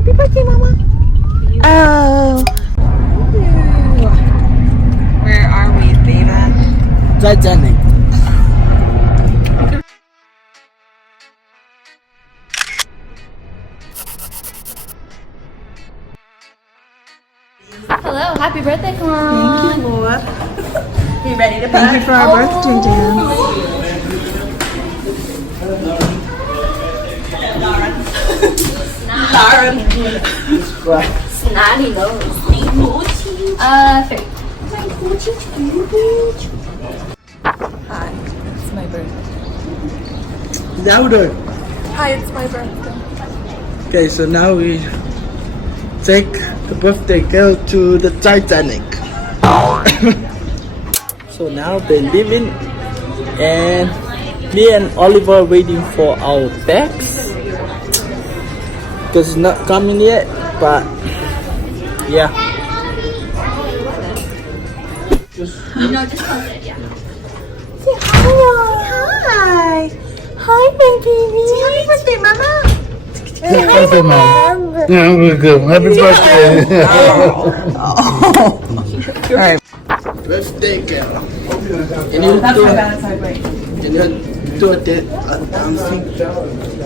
Happy birthday, Mama. Oh. Where are we, Theta? Titanic. Hello, happy birthday, Kalani. Thank you, Lord. You ready to Thank you for our birthday dance. Lauren. Snotty nose. Three. Hi, it's my birthday. Louder. Hi, it's my birthday. Okay, so now we take the birthday girl to the Titanic. So now they're leaving, and me and Oliver waiting for our bags because it's not coming yet. But yeah. Just close it, yeah. Say hi. Hi, my baby. Say happy birthday, Mama. Happy birthday, Mom. Yeah, we're good. Happy birthday. All right. Birthday girl. Can you That's do my bad side, wait. Can you do a dancing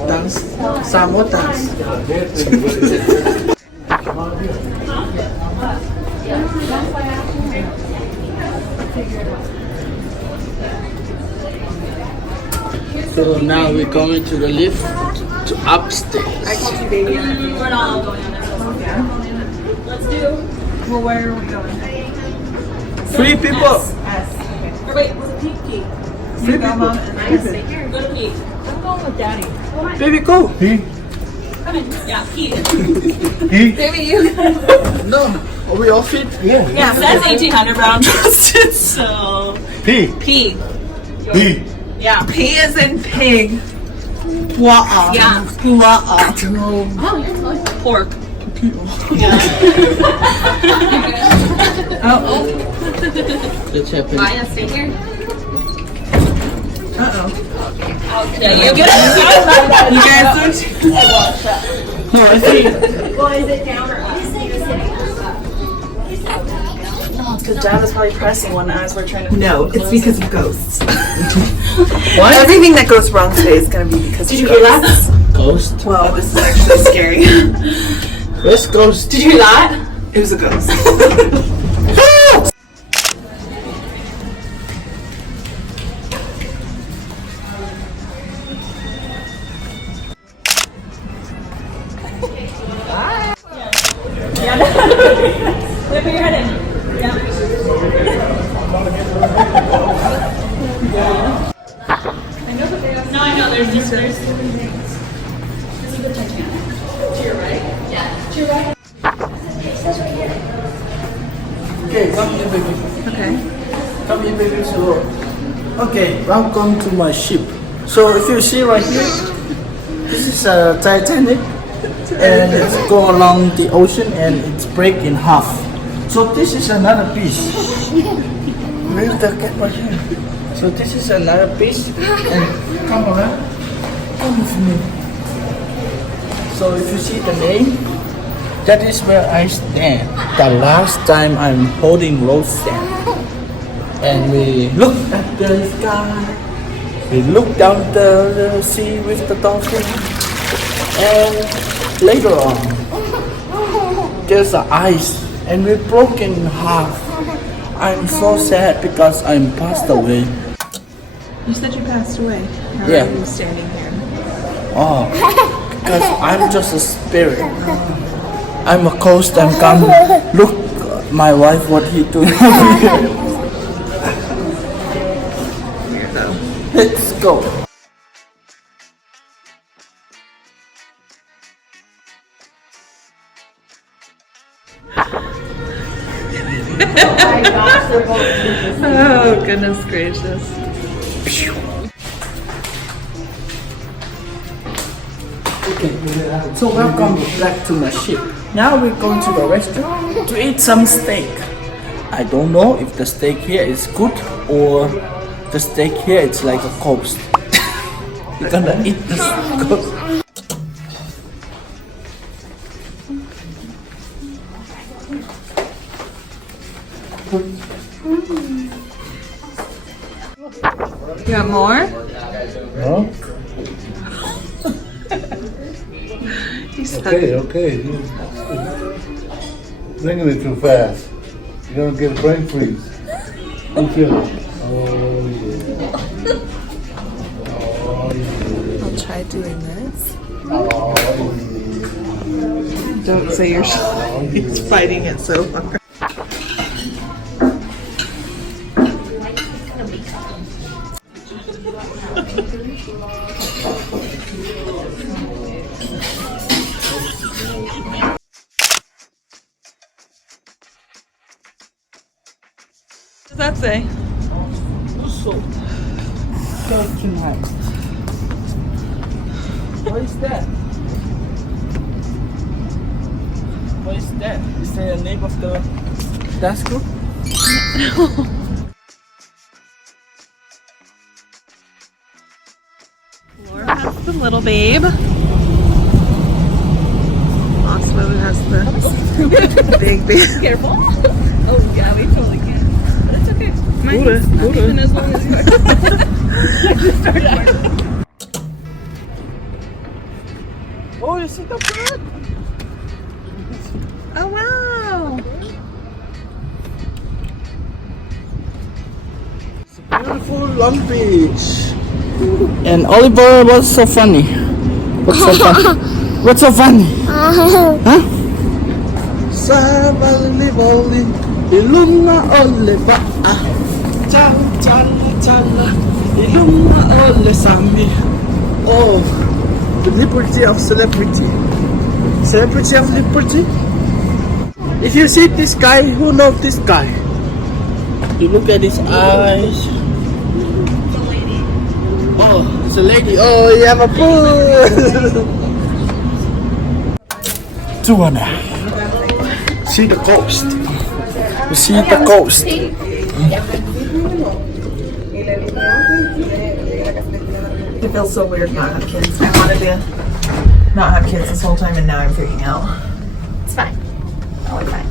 dance? Some more dance. So now we're going to the lift to upstairs. I got you, baby. We're not all going on this. Let's do. Well, where are we going? 3 people. S. Okay. Or wait, was it P? P. Three You go, people. Mom, and I stay here. Go to P. I'm going with Daddy. Baby, go. P. Come in. Yeah, P. P. Baby, you. No, are we all fit? Yeah. Yeah, it says 1800, but I'm trusted, so. P. P. P. Yeah. P is in pig. Wah-ah. Yeah. Wah-ah. Pork. Uh-oh. Let's happen. Maya, stay here. Uh-oh. Yeah, you get it. You guys don't... No, I think Well, is it down or up? Because Dad was probably pressing one as we're trying to... No, it's because of ghosts. What? Everything that goes wrong today is going to be because Did of you hear ghosts. that? Ghost. Well, this is actually scary. Where's Ghost? Did you hear that? It was a ghost. Wait, put your head in. Yeah. No, I know. There's just there's a good Titanic. To your right. Yeah. To your right. Okay, come here, baby. Okay. Come here, baby. So, okay, welcome to my ship. So, if you see right here, this is a Titanic, and it's going along the ocean, and it's break in half. So, this is another piece. Where's the camera here? So, this is another piece, and come around, come with me. So, if you see the name, that is where I stand. The last time I'm holding Roseanne. And we look at the sky. We look down the sea with the dolphin. And later on, there's the ice. And we're broken in half. I'm so sad because I'm passed away. You said you passed away. How Yeah. are you standing here? Oh, because I'm just a spirit. I'm a ghost and come look my wife what he doing. Let's go. Oh, goodness gracious. Okay, so welcome back to my ship. Now we're going to the restaurant to eat some steak. I don't know if the steak here is good or the steak here it's like a corpse. We're gonna eat this ghost. You want more? Huh? Okay. Thinking it too fast. You're gonna get a brain freeze. You feel it? Oh yeah. Oh yeah. I'll try doing this. Oh yeah. Don't say you're he's fighting it so hard. What does that say? Tonight. What is that? What is that? Is that the name of the dance group? Laura has the little babe. Asuelu has the big babe. Careful. Oh yeah, we totally can. But it's okay. Mine's not even as long as yours. Oh, you see the bird? Oh wow! It's a beautiful Long Beach. And Oliver, what's so funny? What's so funny? What's so funny? Huh? Sabali boli, ilunga Oliver. Chala chala chala, ilunga Ole Sami. Oh, the liberty of celebrity. Celebrity of liberty. If you see this guy, who knows this guy? You look at his eyes. Oh, it's a lady. Oh, you have a pool. Tuana. See the coast. You see the coast. It feels so weird not have kids. I wanted to not have kids this whole time and now I'm freaking out. It's fine. Totally fine.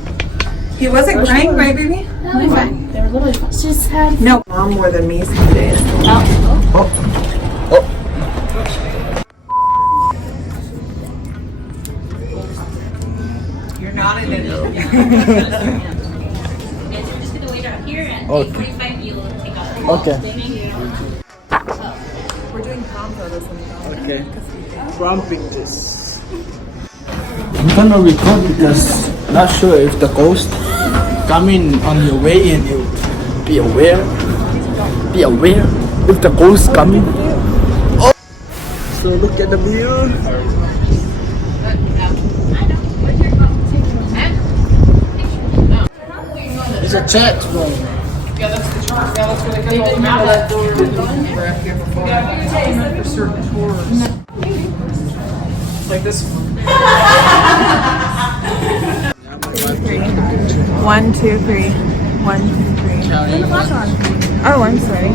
He wasn't crying, right, baby? Totally fine. They were literally fine. She just had. No. Mom more than me some days. You're not in it. We're just gonna wait out here and Okay. 45 you'll take off. Okay. Thank you. We're doing prom photos when we go. Okay. Prom pictures. I'm gonna record because not sure if the ghost coming on your way and you be aware. Be aware if the ghost coming. Oh. So look at the view. It's a chat room. Yeah, that's the charm. Yeah, that's where they come all the map. We're up here before. For certain tours. Like this one. 1, 2, 3. 1, 2, 3. Oh, I'm sorry.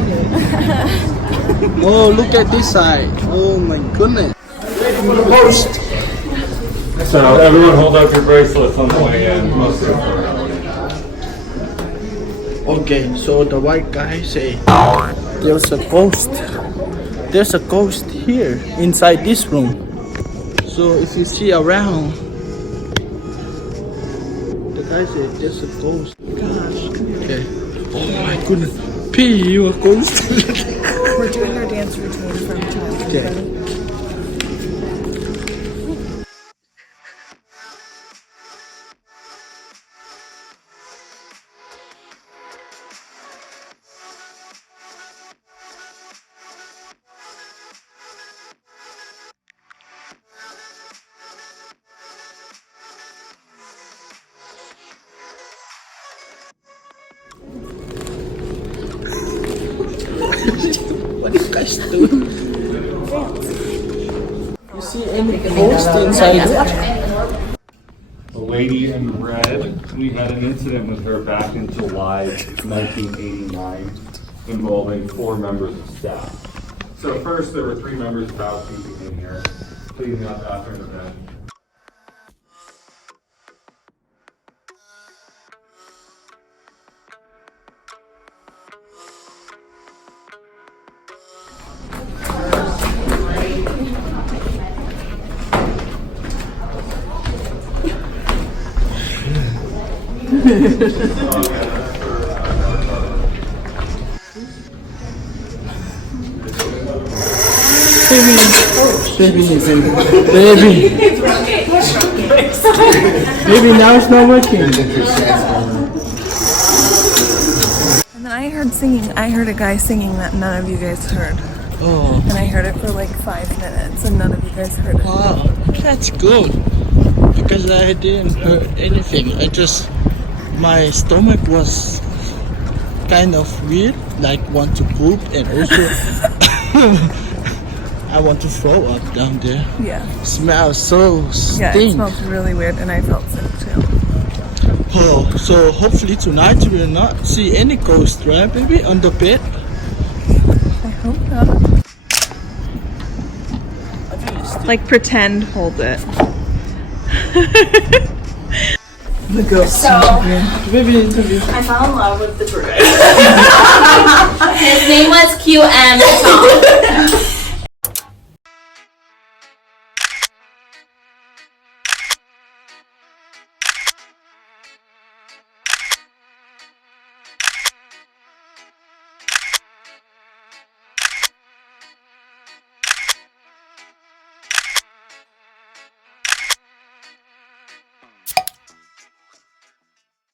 Oh, look at this side. Oh my goodness. Ghost. So everyone hold up your bracelets on the way in. Most of them. Okay, so the white guy say there's a ghost. There's a ghost here inside this room. So if you see around, the guy said there's a ghost. Gosh. Okay. Oh my goodness. P, you a ghost? We're doing our dance routine from childhood. Okay. What are you guys doing? You see any ghost inside it? The lady in red, we had an incident with her back in July 1989 involving 4 members of staff. So first there were 3 members of housekeeping in here cleaning up after an event. Baby is in. Baby. Baby, now it's not working. And then I heard singing. I heard a guy singing that none of you guys heard. Oh, And I heard it for like 5 minutes and none of you guys heard it. wow. That's good. Because I didn't hear anything. My stomach was kind of weird, like want to poop, and also I want to throw up down there. Yeah. Smells so Yeah, it stink. smells really weird and I felt sick too. Oh, so hopefully tonight we will not see any ghost, right, baby, on the bed. I hope not. Like pretend, hold it. The ghost. Baby interview. I fell in love with the bird. His name was QM Tom.